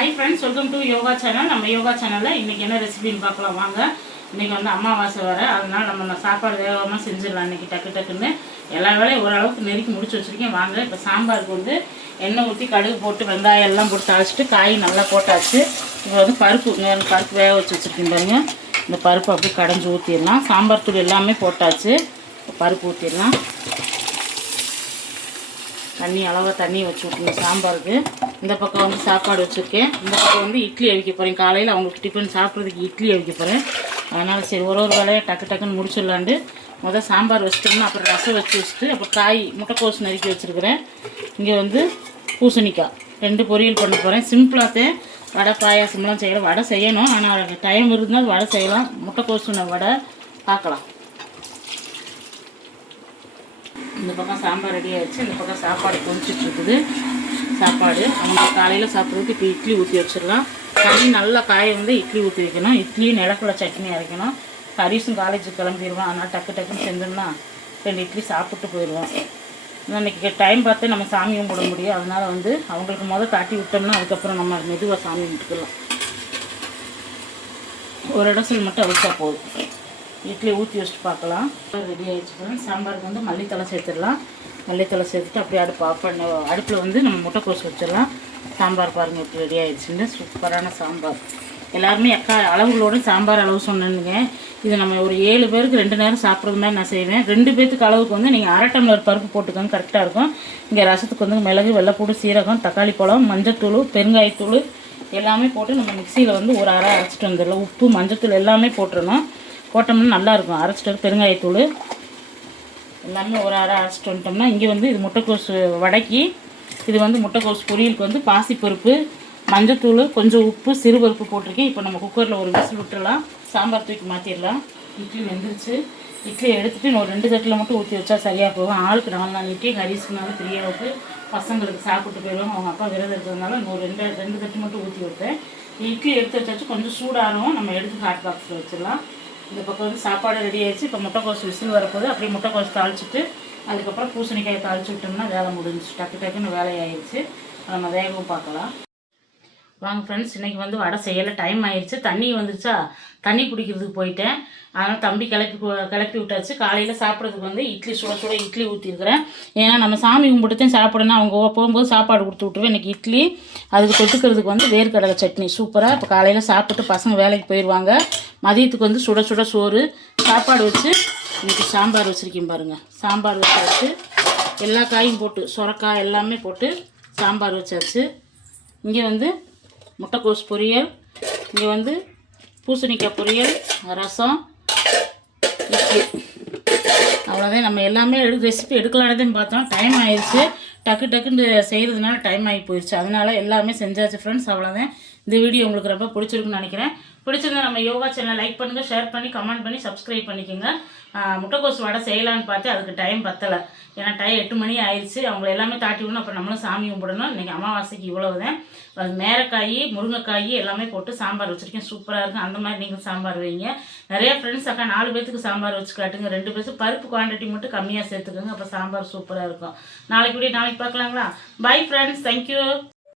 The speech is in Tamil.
Hi friends, welcome to yoga channel. நம்ம யோகா சேனலில் இன்றைக்கி என்ன ரெசிபின்னு பார்க்கலாம் வாங்க. இன்றைக்கி வந்து அமாவாசை வர, அதனால் நம்ம சாப்பாடு வேகமாக செஞ்சிடலாம். இன்றைக்கி டக்குன்னு எல்லா வேலையும் ஓரளவுக்கு நெருக்கி முடிச்சு வச்சுருக்கேன். வாங்க இப்போ சாம்பாருக்கு வந்து எண்ணெய் ஊற்றி கடுகு போட்டு வெங்காயம் எல்லாம் போட்டு தாளிச்சிட்டு காய் நல்லா போட்டாச்சு. இப்போ வந்து பருப்பு வேக வச்சு வச்சுருக்கேன் பாருங்க. இந்த பருப்பு அப்படியே கடைஞ்சி ஊற்றிடலாம். சாம்பார் தூள் எல்லாமே போட்டாச்சு. பருப்பு ஊற்றிடலாம். அளவாக தண்ணி வச்சு விட்டுங்க சாம்பாருக்கு. இந்த பக்கம் வந்து சாப்பாடு வச்சுருக்கேன். இந்த பக்கம் வந்து இட்லி அவிக்க போகிறேன். காலையில் அவங்களுக்கு டிஃபன் சாப்பிட்றதுக்கு இட்லி அவிக்க போகிறேன். அதனால் சரி ஒரு வேலையை டக்குன்னு முடிச்சிடலாண்டு சாம்பார் வச்சுட்டோம்னா அப்புறம் ரசம் வச்சுட்டு அப்புறம் காய் முட்டைக்கோஸ் நறுக்கி வச்சுருக்கிறேன். இங்கே வந்து பூசணிக்காய் 2 பொரியல் பண்ண போகிறேன். சிம்பிளாகத்தான் வடை பாயாசம்லாம் செய்யலாம். வடை செய்யணும், ஆனால் டைம் இருந்தால் வடை செய்யலாம். முட்டைக்கோஸ் வடை பார்க்கலாம். இந்த பக்கம் சாம்பார் ரெடி ஆகிடுச்சு. இந்த பக்கம் சாப்பாடு கொதிச்சிட்ருக்குது. சாப்பாடு அவங்க காலையில் சாப்பிட்றதுக்கு இப்போ இட்லி ஊற்றி வச்சிடலாம். தண்ணி நல்லா காய வந்து இட்லி ஊற்றி வைக்கணும். இட்லி நிலக்குள்ள சட்னி அரைக்கணும். ஹரிசும் காலேஜுக்கு கிளம்பிடுவான். அதனால் டக்குன்னு செஞ்சோம்னா 2 இட்லி சாப்பிட்டு போயிடுவோம். இன்றைக்கி டைம் பார்த்து நம்ம சாமி கும்பிட முடியும். அதனால் வந்து அவங்களுக்கு காட்டி விட்டோம்னா அதுக்கப்புறம் நம்ம மெதுவாக சாமி கும்பிட்டுக்கலாம். ஒரு இடத்துல மட்டும் அவிச்சா போதும். இட்லி ஊற்றி வச்சுட்டு பார்க்கலாம். ரெடி ஆகிடுச்சு ஃப்ரெண்ட்ஸ். சாம்பாருக்கு வந்து மல்லித்தலை சேர்த்துடலாம். மல்லித்தலை சேர்த்துட்டு அப்படியே அடுப்பு ஆஃப் பண்ண அடுப்பில் வந்து நம்ம முட்டைக்கோஸ் வச்சிடலாம். சாம்பார் பாருங்கள் இப்போ ரெடி ஆகிடுச்சுங்க. சூப்பரான சாம்பார். எல்லாருமே அளவுகளோடு சாம்பார் அளவு சொன்னேங்க. இது நம்ம ஒரு 7 பேருக்கு 2 நேரம் சாப்பிட்றது மாதிரி நான் செய்வேன். 2 பேர்த்துக்கு அளவுக்கு வந்து நீங்கள் அரை டம்ளர் பருப்பு போட்டுக்கோங்க, கரெக்டாக இருக்கும். இங்கே ரசத்துக்கு வந்து மிளகு, வெள்ளைப்பூடு, சீரகம், தக்காளி பழம், மஞ்சத்தூள், பெருங்காயத்தூள் எல்லாமே போட்டு நம்ம மிக்சியில் வந்து ஒரு அரை அரைச்சிட்டு வந்துடலாம். உப்பு, மஞ்சத்தூள் எல்லாமே போட்டுடணும். போட்டோம்னா நல்லாயிருக்கும். அரைச்சிட்டு பெருங்காயத்தூள் எல்லாமே ஒரு அரை அரைச்சிட்டு வந்துட்டோம்னா இங்கே வந்து இது முட்டைக்கோஸ் வடைக்கு, இது வந்து முட்டைக்கோஸ் பொரியலுக்கு வந்து பாசிப்பருப்பு, மஞ்சத்தூள், கொஞ்சம் உப்பு, சிறுபருப்பு போட்டிருக்கேன். இப்போ நம்ம குக்கரில் ஒரு விசில் விட்டுடலாம். சாம்பார் தூக்கி மாற்றிடலாம். இட்லி வெந்துருச்சு. இட்லி எடுத்துகிட்டு இன்னும் 2 தட்டில் மட்டும் ஊற்றி வச்சா சரியாக போகும். ஆளுக்கு 4 இட்லி, ஹரிசுனாலும் பிரியாவுக்கு பசங்களுக்கு சாப்பிட்டு போயிடுவாங்க. அவங்க அப்பா விரதம் இருக்கிறதுனால இன்னும் 2 தட்டு மட்டும் ஊற்றி வைப்பேன். இட்லி எடுத்து வச்சாச்சு. கொஞ்சம் சூடாகும். நம்ம எடுத்து ஹாட் பாக்ஸில் வச்சிடலாம். இந்த பக்கம் வந்து சாப்பாடு ரெடி ஆகிடுச்சு. இப்போ முட்டைக்கோஸ் விசில் வரப்போது. அப்படியே முட்டைக்கோஸ் தாளிச்சிட்டு அதுக்கப்புறம் பூசணிக்காயை தாளித்து விட்டோம்னா வேலை முடிஞ்சிச்சு. டக்குன்னு வேலையாகிடுச்சு. நம்ம வேகவும் பார்க்கலாம். வாங்க ஃப்ரெண்ட்ஸ், இன்றைக்கி வந்து வடை செய்யலை. டைம் ஆயிடுச்சு. தண்ணி வந்துருச்சா, தண்ணி பிடிக்கிறதுக்கு போயிட்டேன். அதனால் தம்பி கிளப்பி விட்டாச்சு. காலையில் சாப்பிட்றதுக்கு வந்து இட்லி சுட இட்லி ஊற்றிருக்கிறேன். ஏன்னா நம்ம சாமி கும்பிட்டுதான் சாப்பிடணும். அவங்க போகும்போது சாப்பாடு கொடுத்து விட்டுருவேன். இன்றைக்கி இட்லி, அதுக்கு தொட்டுக்கிறதுக்கு வந்து வேர்க்கடலை சட்னி சூப்பராக. இப்போ காலையில் சாப்பிட்டு பசங்க வேலைக்கு போயிடுவாங்க. மதியத்துக்கு வந்து சுட சோறு சாப்பாடு வச்சு இன்றைக்கி சாம்பார் வச்சுருக்கேன் பாருங்கள். சாம்பார் வச்சாச்சு. எல்லா காயும் போட்டு சுரக்காய் எல்லாமே போட்டு சாம்பார் வச்சாச்சு. இங்கே வந்து முட்டைக்கோஸ் பொரியல், இங்கே வந்து பூசணிக்காய் பொரியல், ரசம், இட்லி. அவ்வளோதான். நம்ம எல்லாமே ரெசிபி எடுக்கலானதுன்னு பார்த்தோம். டைம் ஆயிடுச்சு. டக்குன்னு செய்கிறதுனால டைம் ஆகி போயிடுச்சு. அதனால் எல்லாமே செஞ்சாச்சு ஃப்ரெண்ட்ஸ். அவ்வளோதான். இந்த வீடியோ உங்களுக்கு ரொம்ப பிடிச்சிருக்குன்னு நினைக்கிறேன். பிடிச்சிருந்தா நம்ம யோகா சேனல் லைக் பண்ணுங்கள், ஷேர் பண்ணி, கமெண்ட் பண்ணி, சப்ஸ்கிரைப் பண்ணிக்கோங்க. முட்டைக்கோஸ் வடை செய்யலான்னு பார்த்து அதுக்கு டைம் பத்தலை. ஏன்னா 8 மணி ஆயிடுச்சு. அவங்கள எல்லாமே தாட்டி விடணும். அப்புறம் நம்மளும் சாமி கும்பிடணும். இன்றைக்கி அமாவாசைக்கு இவ்வளவுதான். அது மேரக்காய், முருங்கைக்காய் எல்லாமே போட்டு சாம்பார் வச்சுருக்கேன். சூப்பராக இருக்கும். அந்த மாதிரி நீங்கள் சாம்பார் வைங்க. நிறைய ஃப்ரெண்ட்ஸ் 4 பேர்த்துக்கு சாம்பார் வச்சு காட்டுங்க. 2 பேருக்கு பருப்பு குவான்டிட்டி மட்டும் கம்மியாக சேர்த்துக்கோங்க. அப்போ சாம்பார் சூப்பராக இருக்கும். நாளைக்கு பார்க்கலாங்களா? Bye friends, thank you.